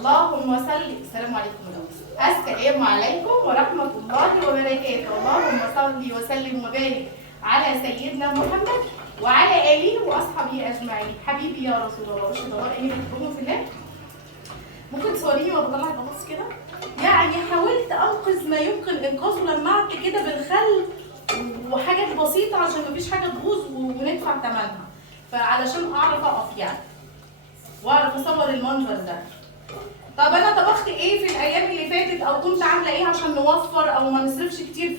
اللهم صل. السلام عليكم السلام عليكم ورحمة الله وبركاته. اللهم صل وسلم وبارك على سيدنا محمد وعلى آله وأصحابه أجمعين. حبيبي يا رسول الله، أشهد أن لا إله إلا الله في الله. ممكن تصوريني وأنا بطلع البطاطس كده؟ يعني حاولت أنقذ ما يمكن إنقاذه لما أعمل كده بالخل وحاجات بسيطة عشان مفيش حاجة تبوظ وندفع ثمنها، فعلشان أعرف أقف يعني وأعرف أصور المنظر ده. طب انا طبخت ايه في الايام اللي فاتت او كنت عامله ايه عشان نوفر او ما نصرفش كتير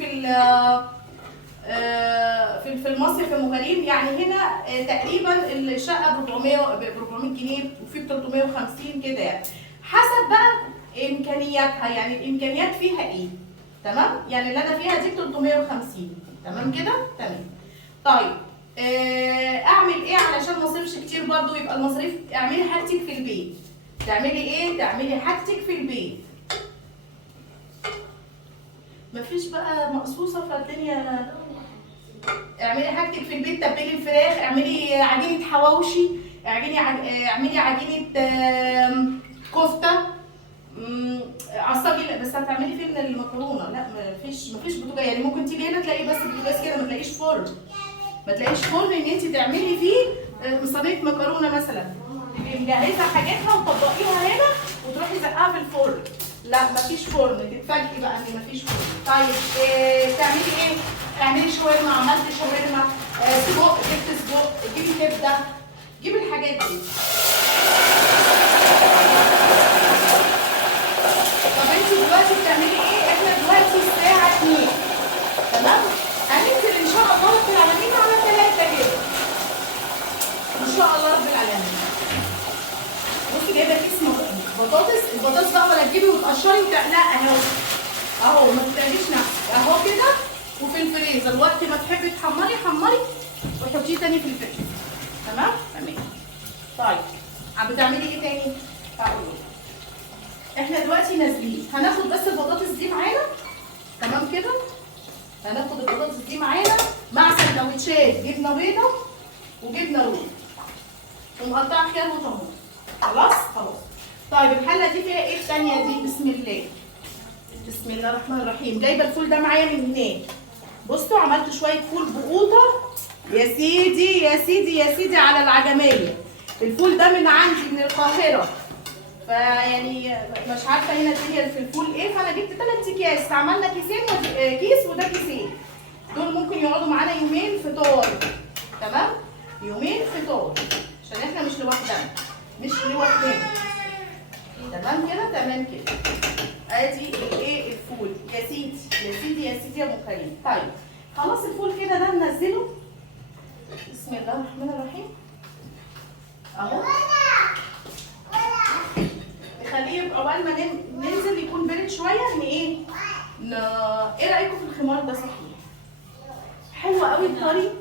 في المصيف ام كريم؟ يعني هنا تقريبا الشقه ب 400 جنيه وفي ب 350 كده، يعني حسب بقى امكانياتها. يعني الامكانيات فيها ايه؟ تمام؟ يعني اللي انا فيها دي 350. تمام كده؟ تمام. طيب اعمل ايه علشان ما اصرفش كتير برضو يبقى المصاريف؟ اعملي حاجتك في البيت. تعملي ايه؟ تعملي حاجتك في البيت. مفيش بقى مقصوصه فالدنيا. اعملي حاجتك في البيت، تبلي الفراخ، اعملي عجينه حواوشي، اعملي عجينه كفته، عصبي. بس هتعملي فين المكرونه؟ لا مفيش بوتاجاز. يعني ممكن تيجي هنا تلاقي بس بوتاجاز كده، ما تلاقيش فرن. ما تلاقيش فرن ان انت تعملي فيه صينيه مكرونه مثلا. تبقي مجهزه حاجاتها وتطبقيها هنا وتروحي زقها في الفرن. لا مفيش فرن، تتفاجئي بقى ان مفيش فرن. طيب تعملي ايه؟ اعملي شاورما. عملت شاورما، سجق، جبت سجق، جيبي كبده، جيبي الحاجات دي. طب انت دلوقتي بتعملي ايه؟ احنا دلوقتي الساعه 2. تمام؟ هننزل ان شاء الله رب العالمين على 3 كده ان شاء الله رب العالمين. بصي جايبه كيس بطاطس. البطاطس بقى ولا تجيبي وتقشري لا اهو ما تتعبيش نفسك اهو كده. وفي الفريزر وقت ما تحبي تحمري حمري وحطيه تاني في الفريزر. تمام؟ تمام. طيب بتعملي ايه تاني؟ هقول احنا دلوقتي نازلين هناخد بس البطاطس دي معانا. تمام كده؟ هناخد البطاطس دي معانا مع سندوتشات جبنه بيضه وجبنه رومي ومقطعه خيار وطماطم. خلاص. طيب الحله دي فيها ايه الثانيه دي؟ بسم الله. بسم الله الرحمن الرحيم. جايبه الفول ده معايا من هناك. بصوا عملت شويه فول بقوطه. يا سيدي يا سيدي يا سيدي على العجميه. الفول ده من عندي من القاهره، فيعني مش عارفه هنا الدنيا في الفول ايه، فانا جبت 3 اكياس. عملنا كيسين كيس وده كيسين. دول ممكن يقعدوا معانا يومين فطار. تمام؟ يومين فطار عشان احنا مش لوحدنا. تمام كده؟ تمام كده. ادي الايه الفول. يا سيدي يا سيدي يا سيدي يا ام كريم. طيب خلاص الفول كده ده ننزله. بسم الله الرحمن الرحيم. اهو نخليه يبقى عقبال ما ننزل يكون برد شويه. ان ايه؟ ايه رايكم في الخمار ده؟ صحيح حلو قوي، طري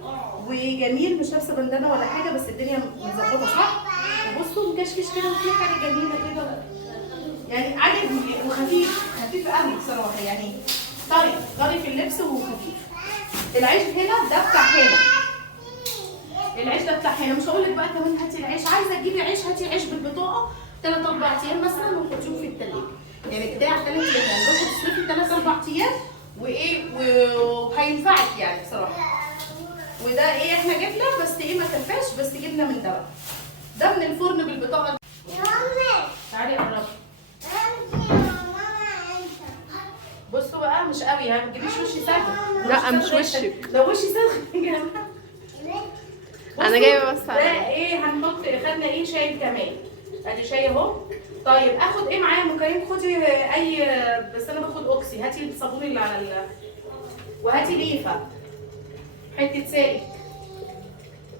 وجميل، مش لابسه بندانه ولا حاجه بس الدنيا متظبطه صح؟ وبصوا مكشكش كده وفي حاجه جميله كده، يعني عاجبني خفيف قوي بصراحه. يعني طري في اللبس وخفيف. العيش هنا ده بتاع هنا. العيش ده بتاع هنا. مش هقول لك بقى كمان هاتي العيش. عايزه تجيبي عيش هاتي عيش بالبطاقه 3 4 ايام مثلا وحطيهم في التلاجه. يعني بتاع 3 ايام يعني روحي تصرفي 3 4 ايام وايه وهينفعك يعني بصراحه. وده ايه احنا جبنا بس ايه ما كفاش بس جبنا من ده بقى. ده من الفرن بالبطاقه. يا ماما تعالي قربي. بصوا بقى مش قوي، ما تجيبيش وشي ساخن. لا مش وشك، لو وشي ساخن يا جماعه. انا جايبه بس ده ايه هنحط؟ خدنا ايه؟ شاي كمان. ادي شاي اهو. طيب اخد ايه معايا ام كريم؟ خدي اي، بس انا باخد اوكسي. هاتي الصابون اللي على وهاتي ليفه حته سالك.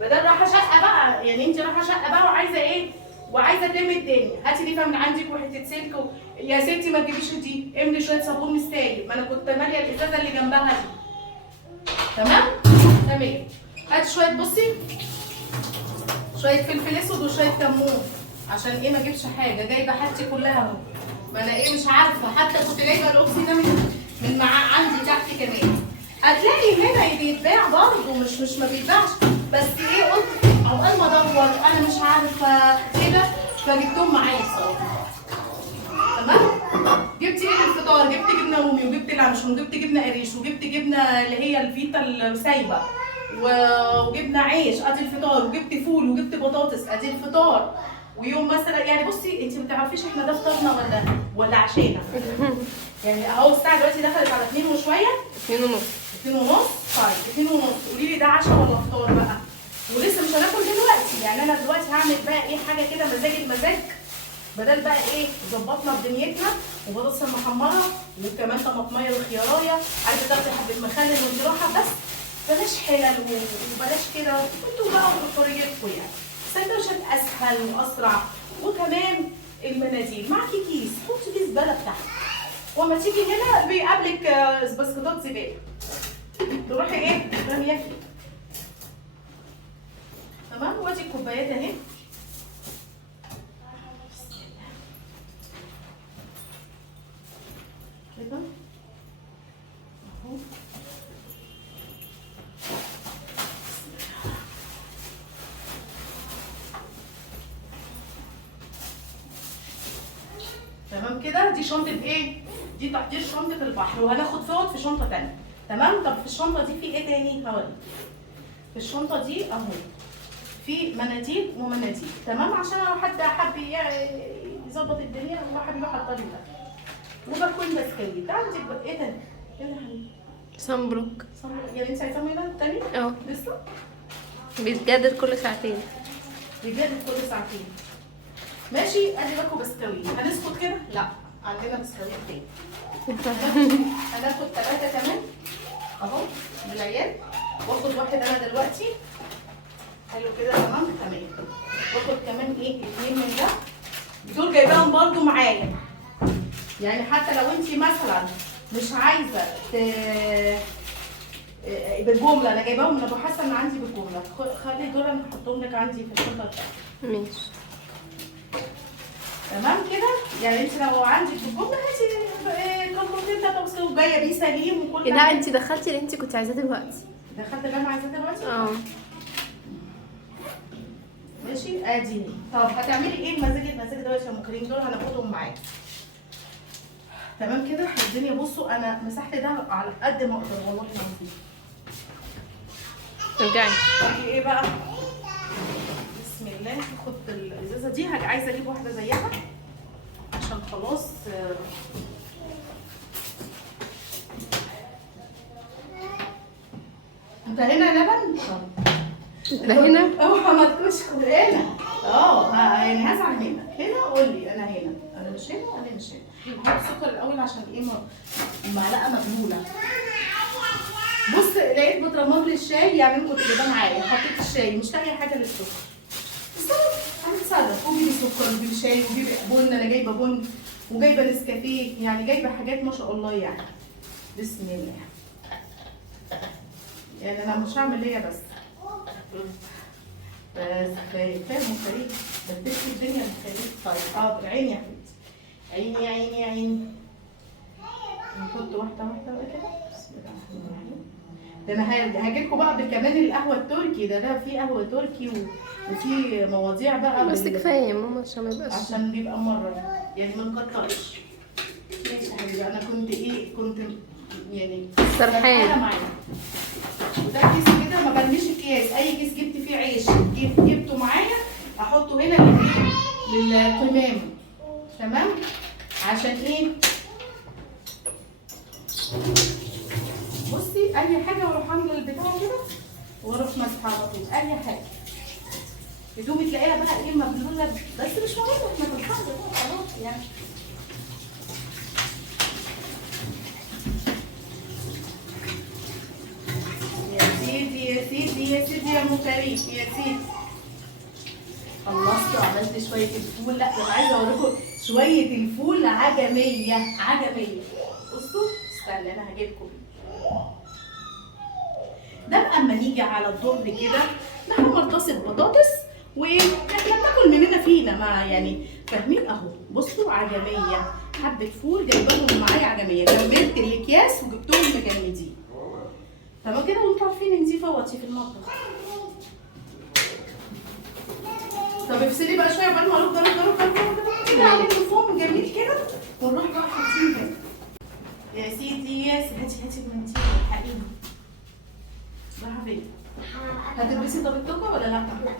بدل رايحه شقه بقى، يعني انت رايحه شقه بقى وعايزه ايه؟ وعايزه تلمي الدنيا. هاتي ليفه من عندك وحته سلك يا ستي ما تجيبيش دي. املي شويه صابون مستايل. ما انا كنت ماليه الازازه اللي جنبها دي. تمام؟ تمام. هاتي شويه، بصي شويه فلفل اسود وشويه كمون عشان ايه ما اجيبش حاجه. جايبه حاجتي كلها اهو. ما انا ايه مش عارفه، حتى كنت جايبه الاوكسي ده من مع عندي تحت كمان. هتلاقي هنا بيتباع برضه، مش ما بيتباعش، بس ايه قلت عقبال ما ادور انا مش عارفه كده فجبتهم معايا بصراحه. فطار جبت جبنه رومي وجبت لانشون وجبت جبنه قريش وجبت جبنه اللي هي الفيتا السايبه وجبنا عيش ادي الفطار وجبت فول وجبت بطاطس ادي الفطار. ويوم مثلا يعني بصي انت ما تعرفيش احنا ده فطارنا ولا عشانا. يعني اهو الساعه دلوقتي دخلت على 2 وشويه. 2 ونص. 2 ونص. طيب 2 ونص قولي لي ده عشاء ولا فطار بقى؟ ولسه مش هناكل دلوقتي. يعني انا دلوقتي هعمل بقى ايه حاجه كده مزاج المزاج، بدل بقى ايه ظبطنا بدنيتنا وبطاطس المحمره وكمان طماطميه وخيارايه، عايزه تاخدي حبه مخلل وانت رايحه، بس بلاش حلل وبلاش كده، انتوا بقى وحريتكم يعني. سندوتشات اسهل واسرع. وكمان المناديل معاكي كيس، حطي كيس زباله بتاعتك، وما تيجي هنا بيقابلك بسكوتات زباله تروحي ايه رميها فيه. تمام. وادي الكوبايات اهي. كده اهو. تمام كده. دي شنطه ايه؟ دي تحضير شنطه البحر، وهناخد فوط في شنطه ثانيه. تمام. طب في الشنطه دي في ايه تاني؟ هوريك. في الشنطه دي اهو في مناديل ومناديل. تمام. عشان لو حد حب يظبط الدنيا الواحد يروح على الطريق ده. وبكون بسكويت عندي ايه تاني؟ ايه ده يا حبيبي؟ صنبروك. يعني انت عايزاه ميلاد تاني؟ اه لسه؟ بيتجدد كل ساعتين. بيجدد كل ساعتين. ماشي. ادي باكو بسكويت. هنسكت كده؟ لا، عندنا بسكويت تاني. هناخد 3 كمان اهو بالعيال، واخد واحد انا دلوقتي. حلو كده. تمام. واخد كمان ايه 2 من ده، دول جايباهم برضو معايا. يعني حتى لو انت مثلا مش عايزه بالجمله، انا جايباهم من ابو حسن عندي بالجمله. خلي دول انا هحطهم لك عندي في الشنطه بتاعتي. ماشي. تمام كده. يعني انت لو عندك بالجمله هاتي كمرتين 3 وجايه بيه سليم وكل ايه ده؟ انت دخلتي اللي انت كنت عايزاه دلوقتي. دخلت اللي انا عايزاه دلوقتي؟ اه ماشي. ادي. طب هتعملي ايه المزاج دلوقتي يا ام كريم؟ دول هناخدهم معاك. تمام كده. الدنيا بصوا انا مسحت ده على قد ما اقدر والله العظيم. رجعي. ادي ايه بقى؟ بسم الله. هاخد الازازه دي، عايزه اجيب واحده زيها عشان خلاص. انت هنا لبن؟ ده هنا؟ اوعى ما تكونش خدانه. يعني هزعل هنا قول لي انا هنا. انا مش هنا. هحط السكر الاول عشان ايه المعلقه مبلوله. بص لقيت بترمم لي الشاي، يعني انا كنت جايباه معايا، حطيت الشاي مش لاقيه حاجه للسكر. هنتصرف. وجيبي سكر وجيبي شاي وجيبي بن، انا جايبه بن وجايبه نسكافيه، يعني جايبه حاجات ما شاء الله يعني. بسم الله. يعني انا مش هعمل ليا بس كفايه مختلف. بدلتي الدنيا مختلف. طيب حاضر. عيني يا حبيبتي. عيني يا عيني يا عيني. نحط واحده بقى كده. بسم الله الرحمن الرحيم. ده انا هاجيلكوا بقى بكمان القهوه التركي. ده في قهوه تركي وفي مواضيع بقى. بس كفايه يا ماما عشان ما يبقاش. عشان بيبقى مره يعني ما نكترش. ماشي يا حبيبي. انا كنت يعني سرحانه معايا. وده كيس كده ما برميش اكياس. اي كيس جبت فيه عيش جبته معايا احطه هنا للقمام. تمام. عشان ايه؟ بصي اي حاجه واروح عامله البتاع كده واروح ماسحه على طول. اي حاجه هدومي تلاقيها بقى ايه مبلوله، بس مش مهم احنا في الحر بقى خلاص يعني. يا سيدي يا ام كريم. يا سيدي خلصت وعملت شويه الفول. لا انا عايزه اوريكم شويه الفول عجميه. بصوا استنى انا هجيبكم ده بقى. اما نيجي على الظهر كده نحمر طاسه بطاطس واحنا بناكل مننا فينا ما يعني فاهمين. اهو بصوا عجميه. حبه فول جايباهم معايا عجميه. جمدت الاكياس وجبتهم مجمدين. تمام كده. وانتوا عارفين ان دي فوطي في المطبخ. طب افصلي بقى شويه قبل ما اروح ضرب كده عليه الفوم جميل كده ونروح بقى حاطين هنا. يا سيدي ياسر هاتي المنديل الحقيقي. رايحه فين؟ هتلبسي طب التوكه ولا لا؟ لا.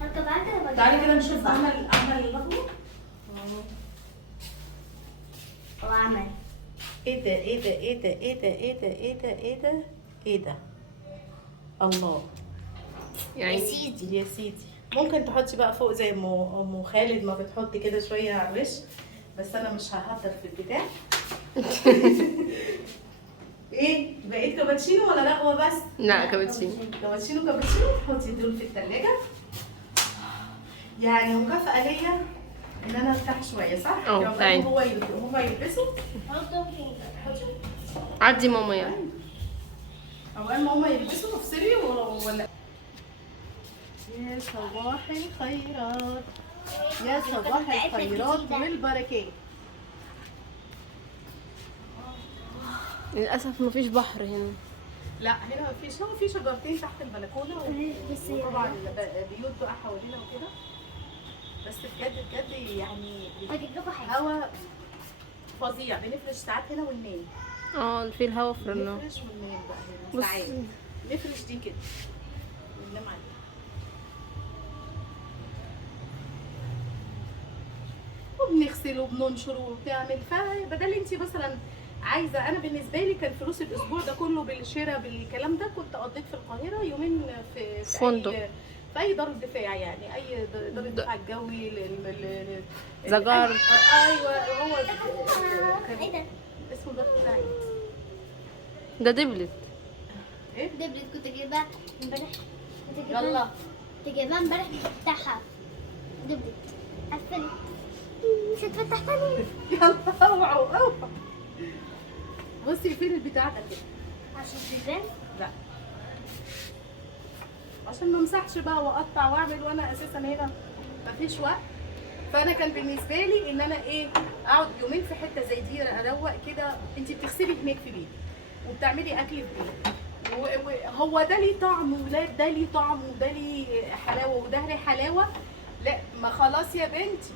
طب تعالي تعالي كده نشوف عمل اللقمه. هو عمل ايه ده ايه ده ايه ده ايه ده ايه ده ايه ده ايه ده ايه ده؟ الله يا يعني سيدي. يا سيدي. ممكن تحطي بقى فوق زي ام خالد ما بتحط كده شويه على الوش، بس انا مش ههدر في البتاع. ايه بقيت كابتشينو ولا لقمه بس؟ لا كابتشينو. كابتشينو حطي دول في التلاجة. يعني مكافأة ليا ان انا ارتاح شويه صح؟ اه، فعلا. هو يلبسوا. عدي ماما يعني. اوقات ماما يلبسوا افصلي ولا. يا صباح الخيرات يا صباح الخيرات والبركات. للاسف مفيش بحر هنا. لا هنا مفيش، هو في شجرتين تحت البلكونه وطبعا بيوت بقى حوالينا وكده، بس بجد يعني هجيب لكم حاجه. هوا فظيع. بنفرش ساعات هنا وننام. في الهوا في النار. نفرش وننام بقى هنا بص. ساعات. نفرش دي كده وننام عليها. وبنغسل وبننشر وبنعمل. فبدل انت مثلا عايزه، انا بالنسبه لي كان فلوس الاسبوع ده كله بالشراء بالكلام ده كنت قضيت في القاهره يومين في فندق. في اي دار دفاع، يعني اي دار دفاع الجوي زجار. ايوه هو ايه ده؟ اسمه دار دفاع ايه؟ ده دبلت. ايه؟ دبلت كنت جايباها امبارح. يلا كنت جايباها امبارح بفتحها. دبلت قفلت مش هتفتح تاني. يلا اوعوا. بصي فين البتاع ده كده؟ عشان تبان. لا عشان ما امسحش بقى واقطع واعمل، وانا اساسا هنا مفيش وقت. فانا كان بالنسبه لي ان انا ايه، اقعد يومين في حته زي دي اروق كده. انت بتغسلي هناك في بيت وبتعملي اكل في بيت، وهو ده ليه طعم وده ليه طعم وده ليه حلاوه وده ليه حلاوه. لا ما خلاص يا بنتي،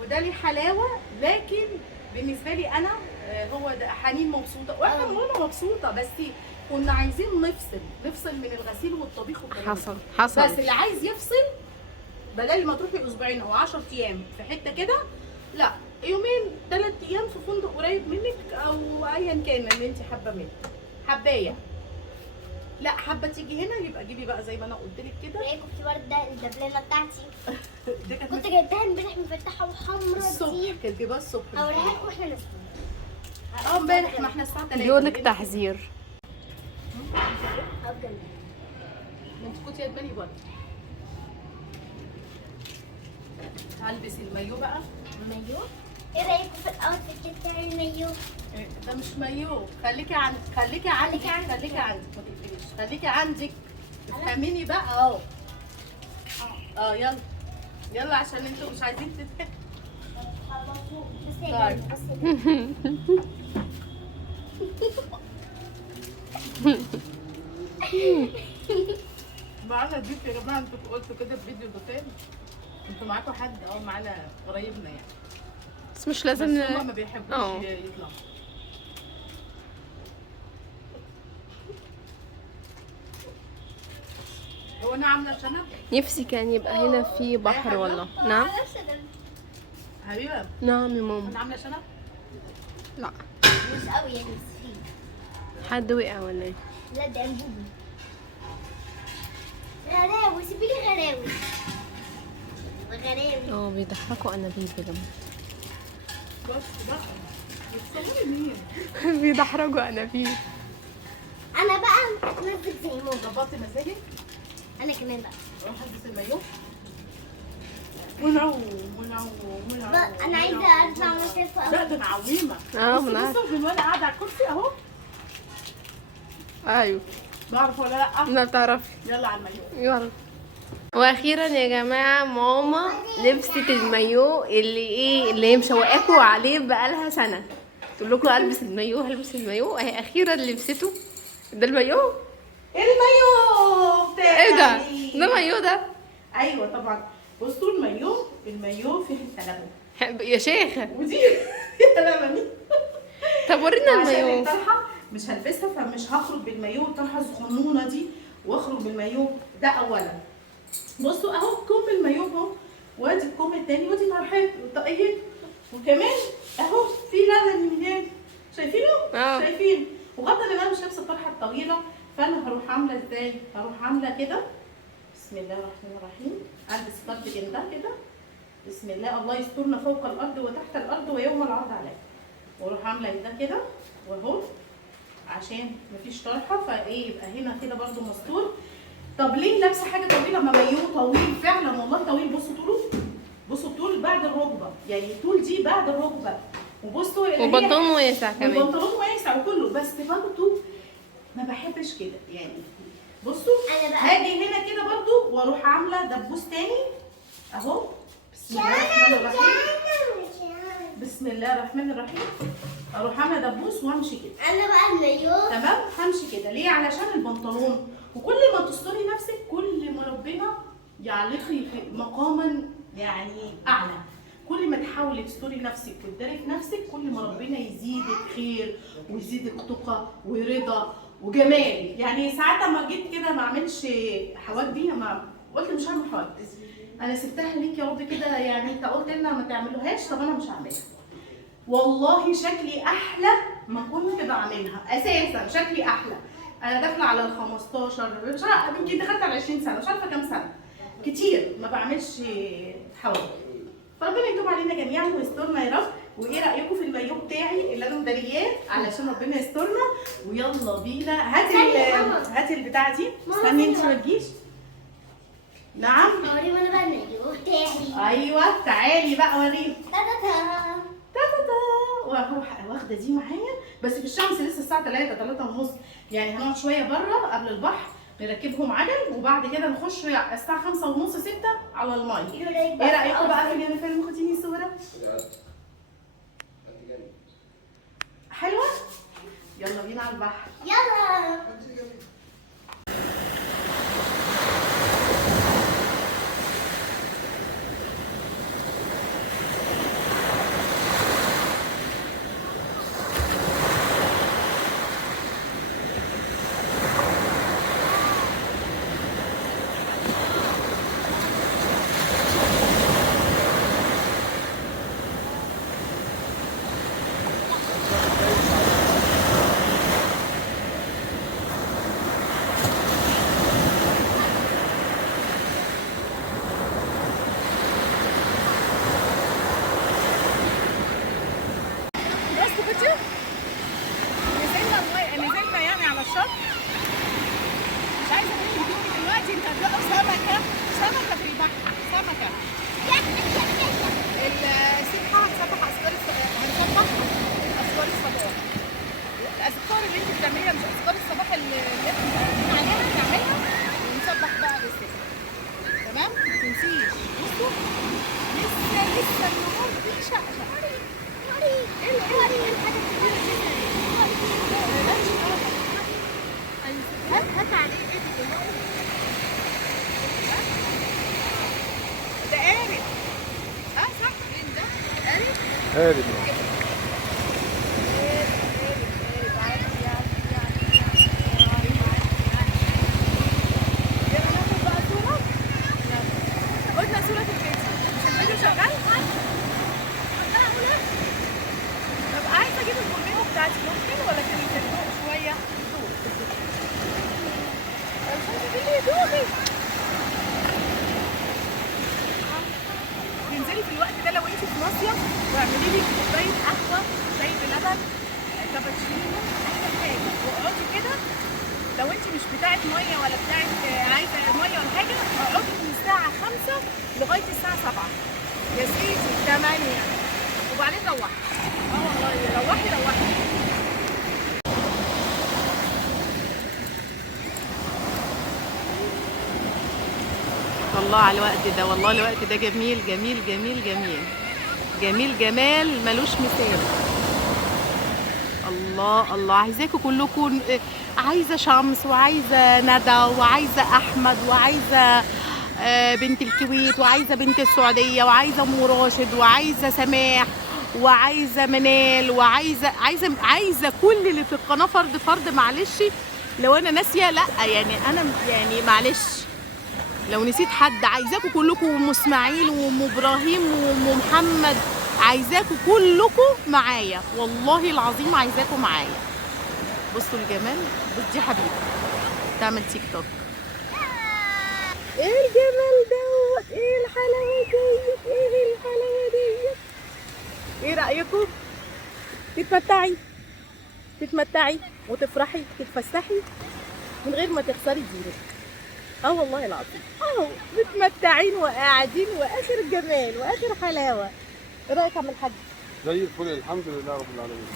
وده ليه حلاوه. لكن بالنسبه لي انا هو ده حنين مبسوطه واحنا كلنا مبسوطه، بس كنا عايزين نفصل من الغسيل والطبيخ والكلام ده. حصل. بس اللي عايز يفصل بدل ما تروحي اسبوعين او 10 ايام في حته كده، لا يومين 3 ايام في فندق قريب منك او ايا كان اللي انت حابه منه. حبايه لا حابه تيجي هنا يبقى جيبي بقى زي ما انا قلت لك كده. ايه كنت ورده الدبلانه بتاعتي دي كانت كنت جايباها امبارح مفتحه وحمرا الصبح، كتير. كانت جايباها الصبح. اوريها لكم واحنا نازلين. امبارح ما احنا الساعه 3 بيقولك تحذير. انت كنت يا دماني برضه. هلبس المايو بقى. مايو؟ ايه رايكم في الاوتفيت بتاعي المايو؟ ده مش مايو، خليكي عندك ما تقفليش، خليكي عندك افهميني بقى اهو. يلا عشان انتوا مش عايزين تتفقوا. بس يا جماعه معانا ضيف يا جماعه، انتوا قلتوا كده في فيديو ده تاني. انتوا معاكم حد معانا قريبنا يعني، بس مش لازم بس هما ما بيحبوش يطلعوا. هو انا عامله شنب. نفسي كان يبقى هنا في بحر والله. نعم حبيبه نعم يا ماما. انا عامله شنب. لا مش قوي يعني بس حد وقع ولا ايه؟ لا ده انبوبي. غراوي سيبي لي غراوي. بيضحكوا انابيب يا جماعه. بس بقى بتصوري مين؟ بيدحرجوا انابيب. انا بقى اتمزج زي ماما. ظبطي مزاجك. انا كمان بقى اروح البس المايو ونعوم. بقى انا عايزه اطلع مسافه لا ده انا عويمه. من عارف. بصوا من وانا قاعده على الكرسي اهو. ايوه بعرف ولا لا؟ ما بتعرفي. يلا على المايو. يلا. واخيرا يا جماعه ماما لبست المايو اللي هي مشوقاكوا عليه بقالها سنه. تقول لكم هلبس المايو اهي اخيرا لبسته. ده المايو بتاعي. ايه ده؟ ده مايو ده؟ ايوه طبعا. بصوا المايو فيه التلبن يا شيخه. ودي يا لبني. طب ورينا عشان المايو. الطرحه مش هلبسها، فمش هخرج بالمايو الطرحه الصغنونه دي واخرج بالمايو ده اولا. بصوا اهو كم المايو اهو، وادي الكم التاني، ودي طرحات وطاقية، وكمان اهو في لبن من هنا، شايفينه؟ شايفين؟ وغض ان انا مش لابسه الطرحه الطويله، فانا هروح عامله ازاي؟ هروح عامله كده، بسم الله الرحمن الرحيم، البس كارديجان ده كده، بسم الله، الله يسترنا فوق الارض وتحت الارض ويوم العرض عليا، واروح عامله ده كده واهو، عشان مفيش طرحه فايه يبقى هنا كده برده مستور. طب ليه لابسه حاجه طويله؟ ما مايو طويل فعلا والله طويل، بصوا طوله، بصوا الطول بعد الركبه، يعني الطول دي بعد الركبه، وبصوا وبنطلون واسع كمان، والبنطلون واسع وكله، بس برضه ما بحبش كده يعني. بصوا هاجي هنا كده برضه واروح عامله دبوس تاني اهو، بسم الله الرحمن الرحيم، بسم الله الرحمن الرحيم، اروح عامله دبوس وامشي كده. انا بقى المايو تمام، همشي كده ليه؟ علشان البنطلون، وكل ما تستري نفسك كل ما ربنا يعلقي في مقاما يعني اعلى، كل ما تحاولي تستري نفسك وتداري في نفسك كل ما ربنا يزيدك خير ويزيدك تقى ورضا وجمال. يعني ساعات لما جيت كده ما اعملش حواجبي، ما قلت مش هعمل حواجب، انا سبتها ليك يا رب كده، يعني انت قلت لنا ما تعملوهاش، طب انا مش هعملها. والله شكلي احلى ما كنت بعملها اساسا، شكلي احلى. انا داخله على ال 15 مش عارفه، يمكن دخلت على 20 سنه، مش عارفه كام سنه، كتير ما بعملش حواجب. فربنا يتوب علينا جميعا ويسترنا يا رب. وايه رايكم في المايو بتاعي اللي انا مدارياه علشان ربنا يسترنا؟ ويلا بينا. هاتي البتاعه دي، استني انت ما تجيش. نعم اوريهم انا بقى المايو بتاعي. ايوه تعالي بقى وريني. تا وهروح واخده دي معايا، بس في الشمس لسه الساعه 3:30 يعني هنقعد شويه بره قبل البحر نركبهم عجل، وبعد كده نخش الساعه 5:30 6 على الميه. ايه رايكم بقى في جانب فيلم؟ خديني صوره حلوه. يلا بينا على البحر، يلا. نزلنا يعني على الشط. مش عايزه اقول هدومي دلوقتي، انت هتلاقوا سمكه في البحر، سمكه. السبحه هنسبح اسوار الصباح. الاذكار اللي انت بتعمليها مش اذكار الصباح اللي احنا متعودين عليها بنعملها، ونسبح بقى بالسبحه. تمام؟ ما تنسيش. بصوا لسه النهار فيه شقشق. ايه الحاجه الكبيره دي؟ هات عليه ايه ده؟ قارب. صح، فين ده؟ قارب. يلا ناخد بقى صورة. خدنا صورة في الفيديو. مش الفيديو شغال؟ طب عايزة اجيب البورمينو بتاعتي، ممكن ولا كانت تدوق شوية؟ تنزلي في الوقت ده لو انت في مصيف واعملي لي كوبايه قهوه، شاي بلبن، كابتشينو، اي حاجه، واقعدي كده. لو انت مش بتاعت ميه ولا بتاعت عايزه ميه ولا حاجه، اقعدي من الساعه 5 لغايه الساعه 7 يا سيدي 8، وبعدين روحي. والله روحي. الله على الوقت ده، والله الوقت ده جميل جمال ملوش مثال. الله عايزاكم كلكم، عايزه شمس وعايزه ندى وعايزه احمد وعايزه بنت الكويت وعايزه بنت السعوديه وعايزه ام راشد وعايزه سماح وعايزه منال وعايزه كل اللي في القناه فرد معلش لو انا ناسيه، لا يعني انا يعني معلش لو نسيت حد. عايزاكم كلكم، وام اسماعيل وام ابراهيم وام محمد، عايزاكم كلكم معايا والله العظيم، عايزاكم معايا. بصوا الجمال، بص دي حبيبه تعمل تيك توك. ايه الجمال دوت، ايه الحلاوه ديت، ايه الحلاوه ديت. ايه رايكم؟ تتمتعي وتفرحي وتتفسحي من غير ما تخسري دينك. والله العظيم متمتعين وقاعدين واخر جمال واخر حلاوه. ايه رايك يا عم الحاج؟ زي الفل، الحمد لله رب العالمين.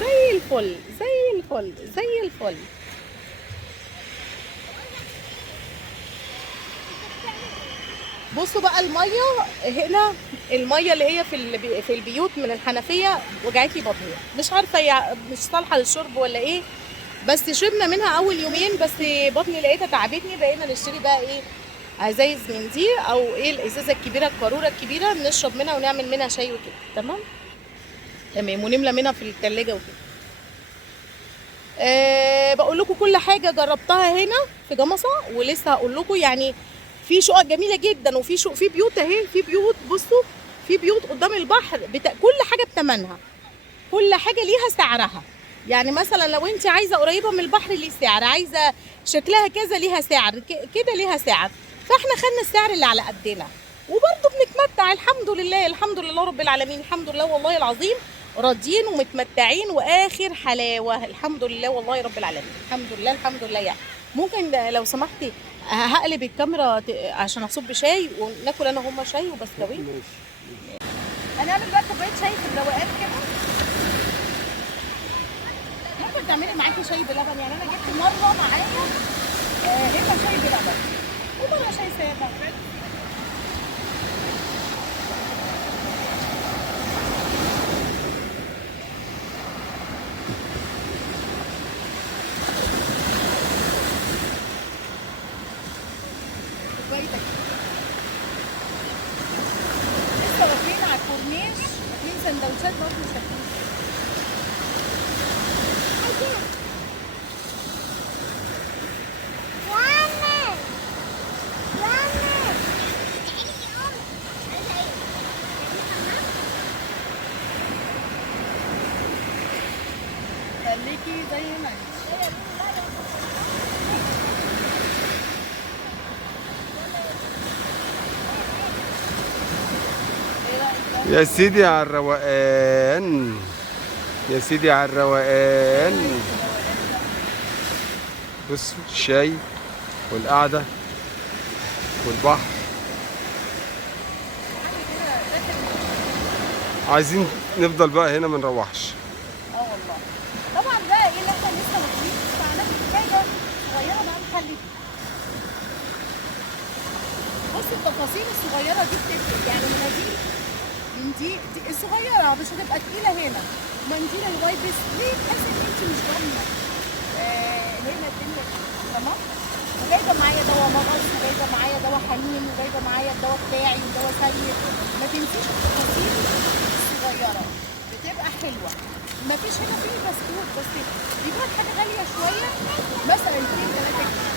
زي الفل زي الفل زي الفل. بصوا بقى الميه هنا، الميه اللي هي في البيوت من الحنفيه وجعت لي بطني، مش عارفه هي مش صالحه للشرب ولا ايه، بس شربنا منها اول يومين بس بطني لقيتها تعبتني. بقينا نشتري بقى ايه، ازايز من دي او ايه الازازه الكبيره القاروره الكبيره، نشرب منها ونعمل منها شاي وكده. تمام ونملى منها في الثلاجه وكده. بقول لكم كل حاجه جربتها هنا في جمصه، ولسه هقول لكم. يعني في شقق جميله جدا، وفي في بيوت اهي، في بيوت بصوا، في بيوت قدام البحر كل حاجه بثمنها، كل حاجه ليها سعرها. يعني مثلا لو انت عايزه قريبه من البحر ليه سعر، عايزه شكلها كذا ليها سعر، كده ليها سعر. فاحنا خدنا السعر اللي على قدنا وبرضه بنتمتع. الحمد لله الحمد لله رب العالمين، الحمد لله والله العظيم، راضيين ومتمتعين واخر حلاوه. الحمد لله والله رب العالمين، الحمد لله الحمد لله. يعني ممكن لو سمحتي هقلب الكاميرا عشان اصب شاي وناكل انا وهما شاي وبسكويت. هنعمل بقى كوبايه شاي في الروقان كده. ممكن تعملي معاكي شاي بلبن، يعني انا جبت مره معايا هنا شاي بلبن ومره شاي ساده. كوبايتك لسه واكلين على الكورنيش، واكلين سندوتشات برضه مش هتكون. خليكي زي ما انت. يا سيدي على الروقان، يا سيدي على الروقان. بص الشاي والقعدة والبحر. عايزين نفضل بقى هنا ما نروحش. والله طبعا بقى ايه اللي احنا لسه واكلين، فهناكل حاجه صغيره بقى نخلي. بصوا التفاصيل الصغيره دي بتفرق. يعني مناديل من دي الصغيره مش هتبقى تقيله هنا، منديل الوايبس ليه تحس ان انت مش ضامنه هنا الدنيا تمام. وجايبه معايا دواء مغص، وجايبه معايا دواء حنين، وجايبه معايا الدواء بتاعي ودواء سيد. ما تنسيش التفاصيل الصغيره بتبقى حلوه. ما فيش هنا فيه بسكوت بس يبقى حاجه غاليه شويه مثلا 2 3 جنيه.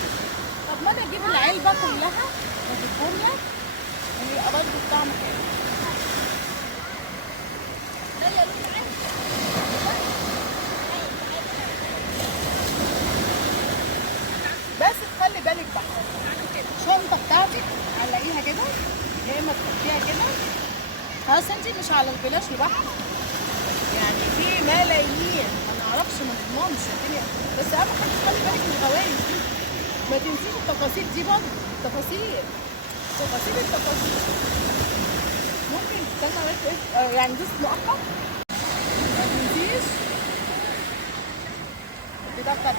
طب ما انا اجيب العلبه كلها واجيبهم لك ويبقى برضه الطعم حلو. بس تخلي بالك بقى الشنطه بتاعتك علقيها كده، يا اما تحطيها كده. خلاص انت مش على البلاش لوحدك، يعني في ملايين ما نعرفش ما نضمنش الدنيا. بس اهم حاجه تخلي بالك من الغوايش دي، ما تنسيش التفاصيل دي برضه. تفاصيل التفاصيل ممكن تستنى يعني دوس مؤقت. ما تنسيش البطاقه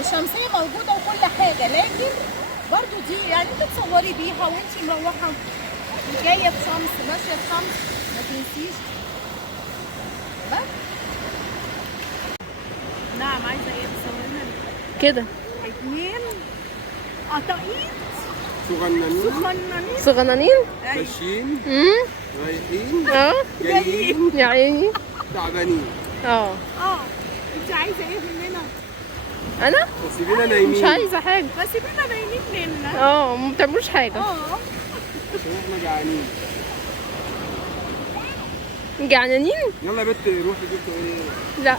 الشمسيه موجوده وكل حاجه، لكن برضه دي يعني تتصوري بيها وانت مروحه جايه بشمس ماشيه بشمس، ما تنسيش. بس نعم عايزه ايه تصورينا كده 2 قطاقيط صغننين صغننين. ماشيين امم. رايحين اه. جايين يا عيني. تعبانين. اه. انت عايزه ايه مننا؟ انا سيبينا نايمين مش عايزه حاجه. بس سيبينا نايمين لنا. اه ما بتعملوش حاجه. عشان احنا جعانين. جعانين. يلا يا بت روحي جبتوا ايه؟ لا.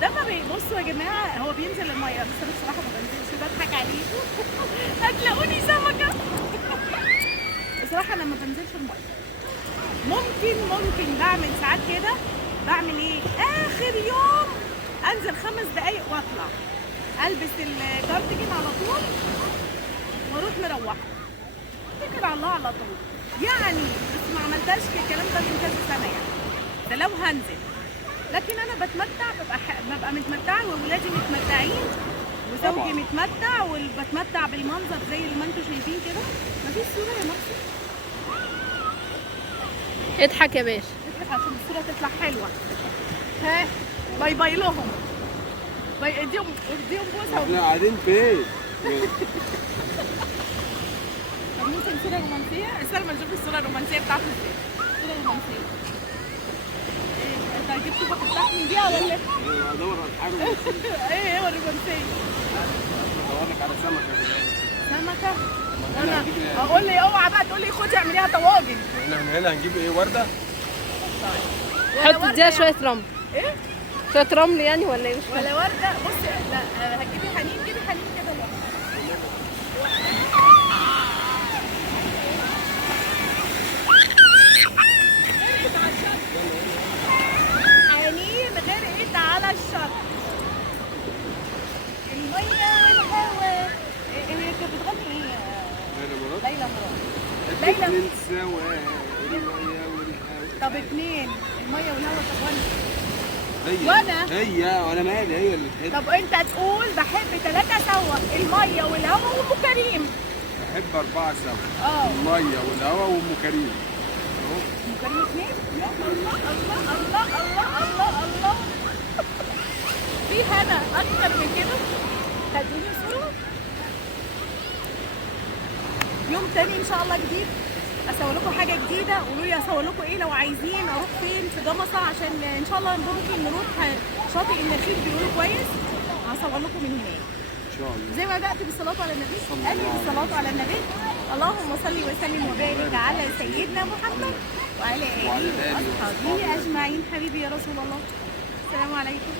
ده ما بصوا يا جماعه، هو بينزل الميه بس انا بصراحه ما بنزلش، بضحك عليكم. هتلاقوني سمكه. بصراحه انا ما بنزلش الميه. ممكن بعمل ساعات كده. بعمل ايه؟ اخر يوم انزل 5 دقايق واطلع البس الكارتيجن على طول واروح مروحه. اتكل على الله على طول يعني. بس ما عملتهاش الكلام ده من كذا سنه يعني، ده لو هنزل. لكن انا بتمتع، ببقى متمتعه وولادي متمتعين وزوجي متمتع وبتمتع بالمنظر زي اللي ما انتم شايفين كده. مفيش صوره يا مقصد؟ اضحك يا باشا. اضحك عشان الصوره تطلع حلوه. ها باي باي لهم. اديهم بوسه. احنا قاعدين فين؟ طب ممكن صوره رومانسيه؟ استنى ما نشوف الصوره الرومانسيه بتاعته ازاي. صوره رومانسيه. انت هتجيب صوبك تحمي بيها ولا ايه؟ ادور على حاجه. ايه هو الرومانسيه؟ ادور لك على سمكه. وانا اقول لي اوعى بقى تقول لي خدي اعمليها طواجن. احنا هنا هنجيب ايه؟ ورده؟ حط اديها شويه رمل. ايه؟ شويه رمل يعني ولا ايه؟ مش فاهمة. ولا ورده. بصي لا هتجيبي حنين، جيبي حنين كده بقى. حنين غرقت على الشط. الميه والهوا. هي كانت بتغني ايه؟ ليلى مراد. ليلى اتنين سوا المية والهوا. طب 2 الميه والهوا. طب هي وانا مالي، هي اللي تحب. طب انت تقول بحب 3 سوا، الميه والهوا وام كريم. بحب 4 سوا. اه المية والهوا وام كريم. ام كريم 2. يا الله الله الله الله الله الله. في هنا اكتر من كده. هتديني صوره يوم تاني ان شاء الله جديد. اصور لكم حاجه جديده. قولوا لي اصور لكم ايه لو عايزين اروح فين في جمصه، عشان ان شاء الله ممكن نروح شاطئ النخيل بيقولوا كويس. هصور لكم من هناك ان شاء الله. زي ما بدات بالصلاه على النبي. قال بالصلاه على النبي. اللهم صل وسلم وبارك على سيدنا محمد وعلى اله واصحابه اجمعين. حبيبي يا رسول الله. السلام عليكم.